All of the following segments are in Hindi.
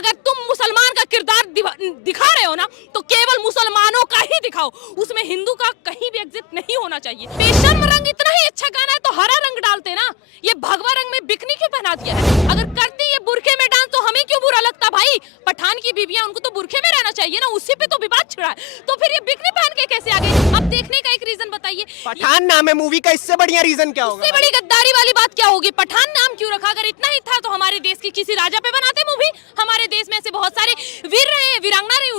अगर तुम मुसलमान का किरदार दिखा रहे हो ना तो केवल मुसलमानों का ही दिखाओ, उसमें हिंदू का कहीं भी एग्जिट नहीं होना चाहिए। बेशर्म रंग इतना ही अच्छा गाना है तो हरा रंग डालते ना, ये भगवा रंग में बिकनी क्यों पहना दिया है? अगर करती ये बुरखे में डांस तो हमें क्यों बुरा लगता भाई? पठान की बीबियां उनको तो बुरखे में रहना चाहिए ना, उसी पे तो विवाद छिड़ा है, तो फिर ये बिकनी पहन के कैसे आ गई? अब देखने का एक रीजन बताइए। पठान नाम है मूवी का, इससे बढ़िया रीजन क्या होगा? इससे बड़ी गद्दारी वाली बात क्या होगी? पठान नाम क्यों रखा? अगर इतना ही था तो हमारे देश की किसी राजा पे बनाते मूवी। हमारे देश में ऐसे बहुत सारे वीर रहे, वीरांगना रहे,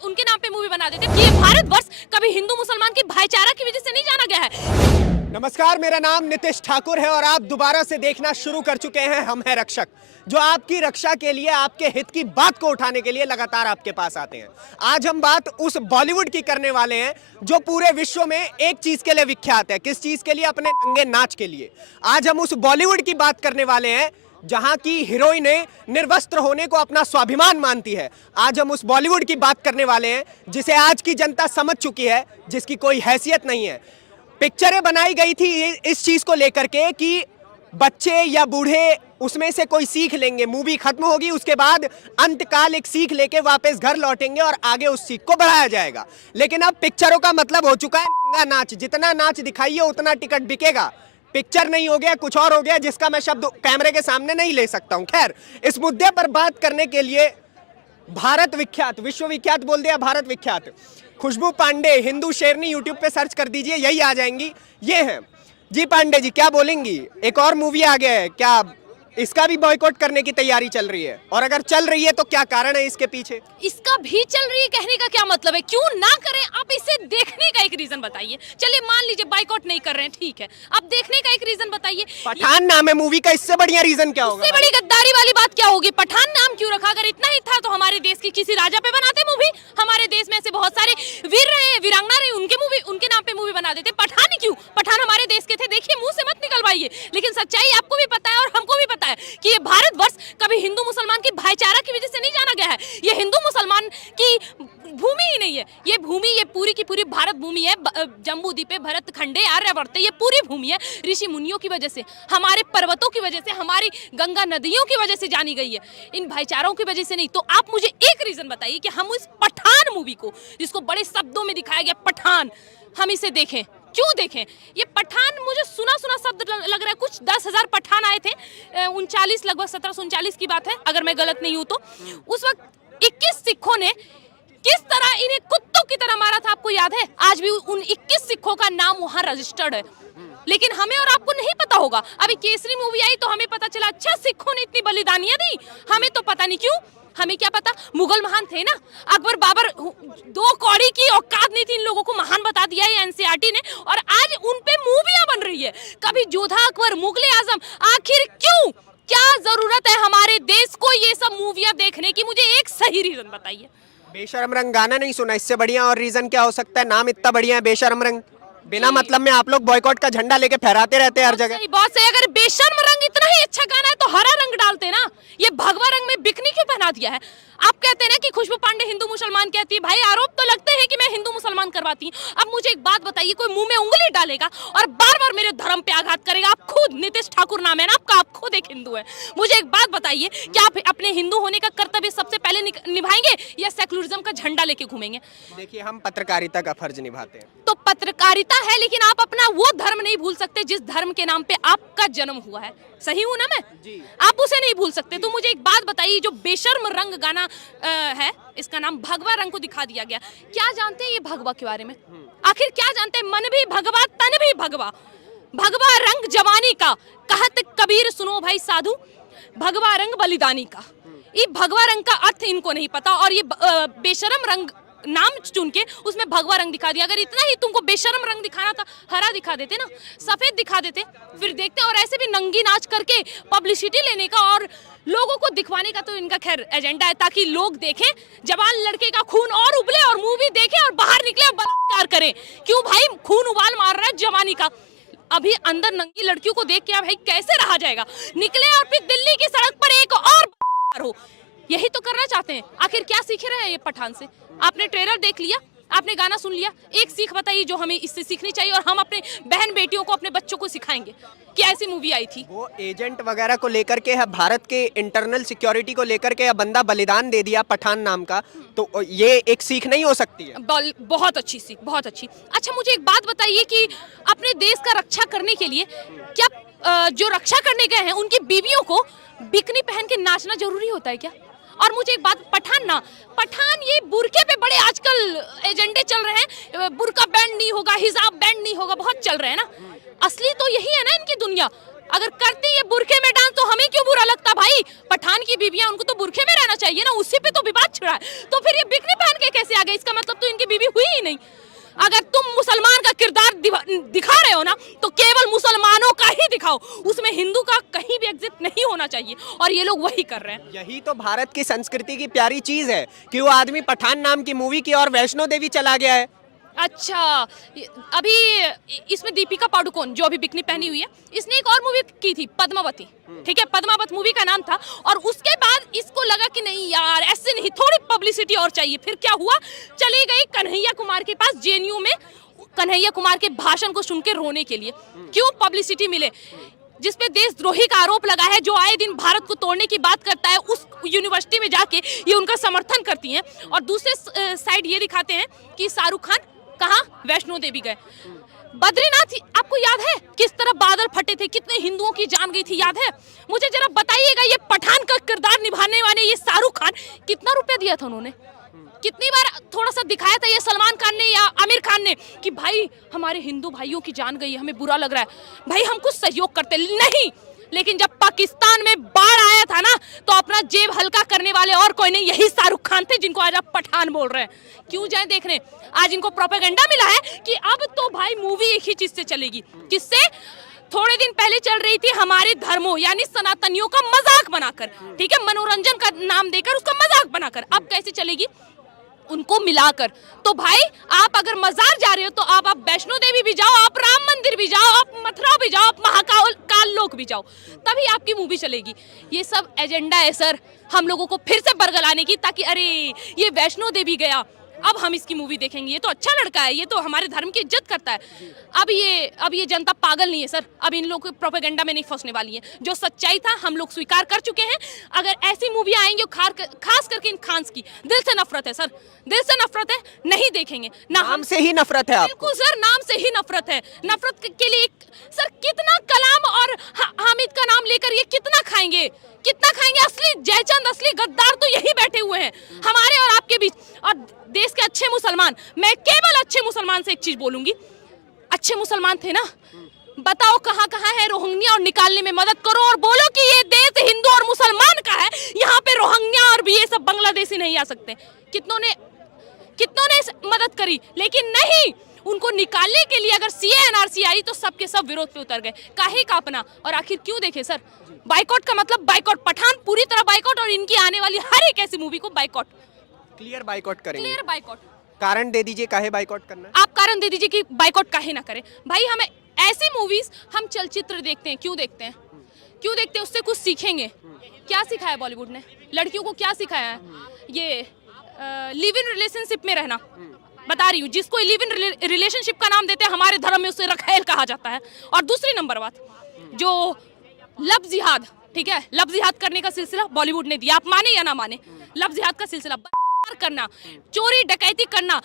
उनके नाम पे मूवी बना देते। ये भारतवर्ष कभी हिंदू मुसलमान की भाईचारा की वजह से नहीं जाना गया है। नमस्कार, मेरा नाम नितिश ठाकुर है और आप दोबारा से देखना शुरू कर चुके हैं हम हैं रक्षक, जो आपकी रक्षा के लिए, आपके हित की बात को उठाने के लिए लगातार आपके पास आते हैं। आज हम बात उस बॉलीवुड की करने वाले हैं जो पूरे विश्व में एक चीज के लिए विख्यात है। किस चीज के लिए? अपने नंगे नाच के लिए। आज हम उस बॉलीवुड की बात करने वाले हैं जहां की हीरोइनें निर्वस्त्र होने को अपना स्वाभिमान मानती है। आज हम उस बॉलीवुड की बात करने वाले हैं जिसे आज की जनता समझ चुकी है, जिसकी कोई हैसियत नहीं है। पिक्चरें बनाई गई थी इस चीज को लेकर के कि बच्चे या बूढ़े उसमें से कोई सीख लेंगे, मूवी खत्म होगी, उसके बाद अंतकाल एक सीख लेके वापस घर लौटेंगे और आगे उस सीख को बढ़ाया जाएगा। लेकिन अब पिक्चरों का मतलब हो चुका है नंगा नाच। जितना नाच दिखाइए उतना टिकट बिकेगा। पिक्चर नहीं हो गया, कुछ और हो गया जिसका मैं शब्द कैमरे के सामने नहीं ले सकता हूं। खैर, इस मुद्दे पर बात करने के लिए भारत विख्यात, विश्व विख्यात बोल दिया, भारत विख्यात खुशबू पांडे, हिंदू शेरनी, यूट्यूब पे सर्च कर दीजिए, यही आ जाएंगी। ये हैं जी पांडे जी, क्या बोलेंगी? एक और मूवी आ गया है, क्या इसका भी बॉयकॉट करने की तैयारी चल रही है? और अगर चल रही है तो क्या कारण है इसके पीछे? इसका भी चल रही है कहने का क्या मतलब है? क्यों ना करें? आप इसे देखने का एक रीजन बताइए। चलिए मान लीजिए बाइकआउट नहीं कर रहे हैं, ठीक है, अब देखने का एक रीजन बताइए। पठान नाम है मूवी का, इससे बढ़िया रीजन क्या होगा? इससे बड़ी गद्दारी वाली बात क्या होगी? पठान नाम क्यों रखा? अगर इतना ही था तो हमारे देश की किसी राजा पे बनाते मूवी। हमारे देश में ऐसे बहुत सारे वीर रहे, वीरांगना रहे, उनके नाम पे मूवी बना देते। पठान ही क्यों? पठान हमारे देश के थे। देखिए, मुंह से मत निकलवाइए, लेकिन सच्चाई आपको भी पता है और हमको भी पता है कि ये भारतवर्ष कभी हिंदू मुसलमान की भाईचारा की वजह से नहीं जाना गया है। ये हिंदू मुसलमान की भूमि ही नहीं है। ये भूमि, ये पूरी की पूरी भारत भूमि है। जम्बू द्वीपे, भरत खंडे, आर्यावर्त, ये पूरी भूमि है ऋषि मुनियों की वजह से, हमारे पर्वतों की वजह से, हमारी गंगा नदियों की वजह से जानी गई है, इन भाईचारों की वजह से नहीं। तो आप मुझे एक रीजन बताइए कि हम इस पठान मूवी को, जिसको बड़े शब्दों में दिखाया गया पठान, हम इसे देखें। क्यों देखें? ये पठान मुझे सुना सुना शब्द लग रहा है। कुछ 10,000 पठान आए थे, 39, लगभग 1739 की बात है अगर मैं गलत नहीं हूं तो। उस वक्त 21 सिखों ने किस तरह इन्हें कुत्तों की तरह मारा था, आपको याद है? आज भी उन 21 सिखों का नाम वहां रजिस्टर्ड है, लेकिन हमें और आपको नहीं पता होगा। अभी केसरी मूवी आई तो हमें पता चला, अच्छा सिखों ने इतनी बलिदानियां दी। हमें तो पता नहीं क्यों, हमें क्या पता। मुगल महान थे ना, अकबर बाबर, 2 कौड़ी की औकात नहीं थी इन लोगों को महान बता दिया है एनसीईआरटी ने, और आज उन पे मूवियां बन रही है। कभी जोधा अकबर, मुगले आजम, आखिर क्यों? क्या जरूरत है हमारे देश को ये सब मूवियां देखने की? मुझे एक सही रीजन बताइए। बेशरम रंग गाना नहीं सुना, इससे बढ़िया और रीजन क्या हो सकता है? नाम इतना बढ़िया है बेशरम रंग, बिना मतलब में आप लोग बॉयकॉट का झंडा लेके फहराते रहते हैं हर जगह। बहुत सही। अगर बेशर्म रंग इतना ही अच्छा गाना है तो हरा रंग डालते ना, ये भगवा रंग में बिकनी क्यों पहना दिया है? आप कहते हैं ना कि खुशबू पांडे हिंदू मुसलमान कहती है, भाई आरोप तो लगते हैं कि मैं हिंदू मुसलमान करवाती हूँ। अब मुझे एक बात बताइए, कोई मुंह में उंगली डालेगा और बार बार मेरे धर्म पे आघात करेगा? आप खुद, नितिश ठाकुर नाम है ना आपका, आप खुद एक हिंदू है। मुझे एक बात बताइए, क्या आप अपने हिंदू होने का कर्तव्य सबसे पहले निभाएंगे या सेकुलरिज्म का झंडा लेके घूमेंगे? देखिए, हम पत्रकारिता का फर्ज निभाते हैं। तो पत्रकारिता है, लेकिन आप अपना वो धर्म नहीं भूल सकते जिस धर्म के नाम पे आपका जन्म हुआ है। सही हूं ना मैं? जी। आप उसे नहीं भूल सकते। तो मुझे एक बात बताइए, जो बेशर्म रंग गाना है, इसका नाम भगवा रंग को दिखा दिया गया। क्या जानते हैं ये भगवा के बारे में? आखिर क्या जानते हैं? मन भी भगवा, तन भी भगवा, भगवा रंग जवानी का, कहत कबीर सुनो भाई साधु, भगवा रंग बलिदानी का। ये भगवा रंग का अर्थ इनको नहीं पता, और ये बेशरम रंग नाम चुन के उसमें भगवा रंग दिखा दिया। अगर इतना ही तुमको बेशरम रंग दिखाना था, हरा दिखा देते ना, सफेद दिखा देते, फिर देखते। और ऐसे भी नंगी नाच करके पब्लिसिटी लेने का और लोगों को दिखवाने का तो इनका खैर एजेंडा है, ताकि लोग देखें जवान लड़के का खून और उबले और मूवी देखें और बाहर निकले और बलात्कार करें। क्यों भाई? खून उबाल मार रहा है जवानी का। अभी अंदर नंगी लड़कियों को देख के भाई कैसे रहा जाएगा? निकले और फिर दिल्ली की सड़क पर एक और हो, यही तो करना चाहते हैं। आखिर क्या सीख रहे हैं ये पठान से? आपने ट्रेलर देख लिया, आपने गाना सुन लिया, एक सीख बताइए जो हमें इससे सीखनी चाहिए और हम अपने बहन बेटियों को, अपने बच्चों को सिखाएंगे कि ऐसी मूवी आई थी। वो एजेंट वगैरह को लेकर के है, भारत के इंटरनल सिक्योरिटी को लेकर के बंदा बलिदान दे दिया पठान नाम का, तो ये एक सीख नहीं हो सकती है? बहुत अच्छी सीख, बहुत अच्छी। अच्छा मुझे एक बात बताइए कि अपने देश का रक्षा करने के लिए क्या जो रक्षा करने गए हैं उनकी बीवियों को बिकनी पहन के नाचना जरूरी होता है क्या? और मुझे एक बात, पठान ये बुरके पे बड़े आजकल एजेंडे चल रहे हैं, बुरका बैंड नहीं होगा, हिजाब बैंड नहीं होगा, बहुत चल रहे हैं ना। असली तो यही है ना इनकी दुनिया। अगर करती ये बुरके में डांस तो हमें क्यों बुरा लगता भाई? पठान की बीवियां, उनको तो बुरके में रहना चाहिए ना, उसी पे तो विवाद छिड़ा है। तो फिर ये बिकनी पहन के कैसे आ गए? इसका मतलब तो इनकी बीवी हुई ही नहीं। अगर तुम मुसलमान का किरदार दिखा रहे हो ना तो केवल मुसलमानों का ही दिखाओ, उसमें हिंदू का कहीं भी एग्जिट नहीं होना चाहिए, और ये लोग वही कर रहे हैं। यही तो भारत की संस्कृति की प्यारी चीज है कि वो आदमी पठान नाम की मूवी की और वैष्णो देवी चला गया है। अच्छा, अभी इसमें दीपिका पादुकोण जो अभी बिकनी पहनी हुई है, इसने एक और मूवी की थी पद्मावती, ठीक है, पद्मावत मूवी का नाम था। और उसके बाद इसको लगा कि नहीं यार ऐसे नहीं, थोड़ी पब्लिसिटी और चाहिए। फिर क्या हुआ, चली गई कन्हैया कुमार के पास जेएनयू में, कन्हैया कुमार के भाषण को सुन के रोने के लिए। क्यों? पब्लिसिटी मिले। जिसपे देशद्रोही का आरोप लगा है, जो आए दिन भारत को तोड़ने की बात करता है, उस यूनिवर्सिटी में जाके ये उनका समर्थन करती हैं। और दूसरे साइड ये दिखाते हैं कि शाहरुख खान कहाँ, वैष्णो देवी गए। बद्रीनाथ, आपको याद है किस तरह बादल फटे थे, कितने हिंदुओं की जान गई थी, याद है? मुझे जरा बताइएगा, ये पठान का किरदार निभाने वाले ये शाहरुख खान, कितना रुपया दिया था उन्होंने? कितनी बार थोड़ा सा दिखाया था ये सलमान खान ने या आमिर खान ने कि भाई हमारे हिंदू भाइयों की जान गई, हमें बुरा लग रहा है, भाई हम कुछ सहयोग करते नहीं। लेकिन जब पाकिस्तान में बाढ़ आया था ना, तो अपना जेब हल्का करने वाले और कोई नहीं, यही शाहरुख खान थे जिनको आज आप पठान बोल रहे हैं। क्यों जाए देखने? आज इनको प्रोपेगेंडा मिला है कि अब तो भाई मूवी एक ही चीज से चलेगी, किससे? थोड़े दिन पहले चल रही थी हमारे धर्मों यानी सनातनियों का मजाक बनाकर, ठीक है, मनोरंजन का नाम देकर उसका मजाक बनाकर। अब कैसे चलेगी? उनको मिलाकर। तो भाई आप अगर मजार जा रहे हो तो आप वैष्णो देवी भी जाओ, आप राम मंदिर भी जाओ, आप मथुरा भी जाओ, आप महाकाल लोक भी जाओ, तभी आपकी मूवी चलेगी। ये सब एजेंडा है सर, हम लोगों को फिर से बरगलाने की, ताकि अरे ये वैष्णो देवी गया, अब हम इसकी मूवी देखेंगे, ये तो अच्छा लड़का है, ये तो हमारे धर्म की इज्जत करता है। अब ये जनता पागल नहीं है सर, अब इन लोगों के प्रोपेगेंडा में नहीं फंसने वाली है। जो सच्चाई था हम लोग स्वीकार कर चुके हैं। अगर ऐसी मूवी आएंगी, खास करके इन खान्स की, दिल से नफरत है सर, दिल से नफरत है, नहीं देखेंगे ना। नाम से ही नफरत है आपको? बिल्कुल सर, नाम से ही नफरत है। नफरत के लिए सर कितना कलाम और हामिद का नाम लेकर ये कितना खाएंगे, कितना खाएंगे? असली जयचंद, असली गद्दार तो यही बैठे हुए हैं हमारे और आपके बीच। और देश के अच्छे मुसलमान, मैं केवल अच्छे मुसलमान से एक चीज बोलूंगी, अच्छे मुसलमान थे ना, बताओ कहाँ कहाँ है रोहिंग्या, और निकालने में मदद करो और बोलो कि ये देश हिंदू और मुसलमान का है, यहाँ पे रोहिंग्या और भी ये सब बांग्लादेशी नहीं आ सकते। कितनों ने मदद करी, लेकिन नहीं, उनको निकालने के लिए अगर सीए एनआरसी आई तो सबके सब विरोध पे उतर गए। काहे का अपना? और आखिर क्यों देखे सर? बाइकआउट का मतलब बाइकआउट, पठान पूरी तरह बाइकआउट, और इनकी आने वाली हर एक ऐसी मूवी को बाइकआउट, क्लियर बाइकआउट करेंगे। Clear boycott. कारण दे दीजिए काहे बाइकआउट करना है? आप कारण दे दीजिए कि बाइकआउट काहे ना करें। भाई हमें ऐसी मूवीज, हम चलचित्र देखते हैं, क्यों देखते हैं? क्यों देखते हैं? उससे कुछ सीखेंगे। क्या सिखाया बॉलीवुड ने? लड़कियों को क्या सिखाया है? ये लिव इन रिलेशनशिप में रहना, बता रही हूँ, जिसको लिव इन रिलेशनशिप का नाम देते हैं हमारे धर्म में उसे रखेल कहा जाता है। और दूसरी नंबर बात, जो लव जिहाद, ठीक है, लव जिहाद करने का सिलसिला बॉलीवुड ने दिया, आप माने या ना माने, लव जिहाद का सिलसिला करना, चोरी डकैती करना,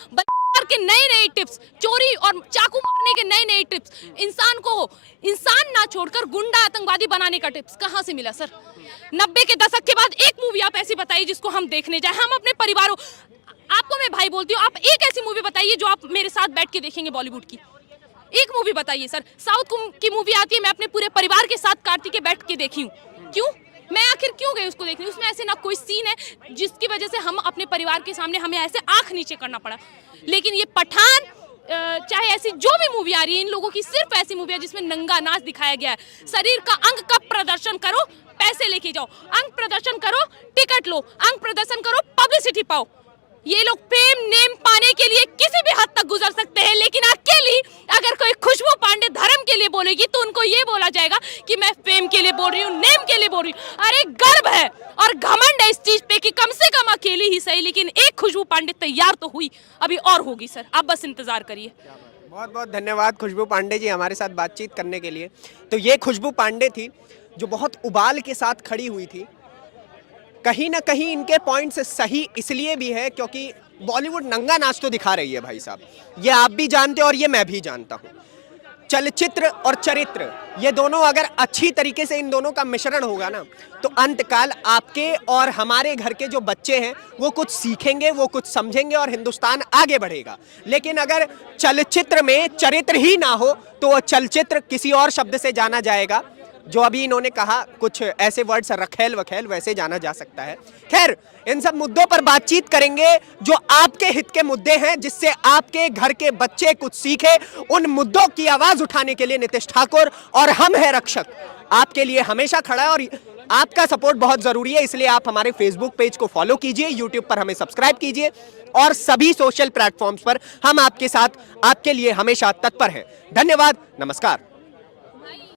के नए टिप्स, चोरी और चाकू मारने के नए टिप्स, इंसान ना छोड़कर गुंडा आतंकवादी बनाने का टिप्स कहां से मिला सर? 90 के दशक के बाद एक मूवी आप ऐसी बताइए जिसको हम देखने जाए, हम अपने परिवारों, आपको मैं भाई बोलती हूँ, आप एक ऐसी मूवी बताइए जो आप मेरे साथ बैठ के देखेंगे बॉलीवुड की। एक मूवी बताइए सर। साउथ की मूवी आती है, मैं अपने पूरे परिवार के साथ कार्तिक के बैठ के देखी हूँ। क्यों? मैं आखिर क्यों गई उसको देखने? उसमें ऐसे ना कोई सीन है जिसकी वजह से हम अपने परिवार के सामने हमें ऐसे आंख नीचे करना पड़ा। लेकिन ये पठान, चाहे ऐसी जो भी मूवी आ रही है, इन लोगों की सिर्फ ऐसी मूवी है जिसमें नंगा नाच दिखाया गया है। शरीर का अंग का प्रदर्शन करो, पैसे लेके जाओ, अंग प्रदर्शन करो, टिकट लो, अंग प्रदर्शन करो, पब्लिसिटी पाओ। ये लोग फेम नेम पाने के लिए किसी भी हद तक गुजर सकते हैं, लेकिन अकेली अगर कोई खुशबू पांडे धर्म के लिए बोलेगी तो उनको ये बोला जाएगा कि मैं फेम के लिए बोल रही हूँ, नेम के लिए बोल रही हूँ। अरे गर्व है और घमंड है इस चीज पे कि कम से कम अकेले अकेली ही सही, लेकिन एक खुशबू पांडे तैयार तो हुई, अभी और होगी सर, आप बस इंतजार करिए। बहुत बहुत धन्यवाद खुशबू पांडे जी हमारे साथ बातचीत करने के लिए। तो ये खुशबू पांडे थी जो बहुत उबाल के साथ खड़ी हुई थी। कहीं ना कहीं इनके पॉइंट्स सही इसलिए भी है क्योंकि बॉलीवुड नंगा नाच तो दिखा रही है भाई साहब, ये आप भी जानते हो और ये मैं भी जानता हूँ। चलचित्र और चरित्र ये दोनों अगर अच्छी तरीके से इन दोनों का मिश्रण होगा ना, तो अंतकाल आपके और हमारे घर के जो बच्चे हैं वो कुछ सीखेंगे, वो कुछ समझेंगे और हिंदुस्तान आगे बढ़ेगा। लेकिन अगर चलचित्र में चरित्र ही ना हो तो वो चलचित्र किसी और शब्द से जाना जाएगा, जो अभी इन्होंने कहा कुछ ऐसे वर्ड्स रखेल वखेल, वैसे जाना जा सकता है। खैर, इन सब मुद्दों पर बातचीत करेंगे जो आपके हित के मुद्दे हैं, जिससे आपके घर के बच्चे कुछ सीखे। उन मुद्दों की आवाज उठाने के लिए नितेश ठाकुर और हम है रक्षक आपके लिए हमेशा खड़ा है, और आपका सपोर्ट बहुत जरूरी है। इसलिए आप हमारे फेसबुक पेज को फॉलो कीजिए, यूट्यूब पर हमें सब्सक्राइब कीजिए और सभी सोशल प्लेटफॉर्म्स पर हम आपके साथ, आपके लिए हमेशा तत्पर हैं। धन्यवाद, नमस्कार।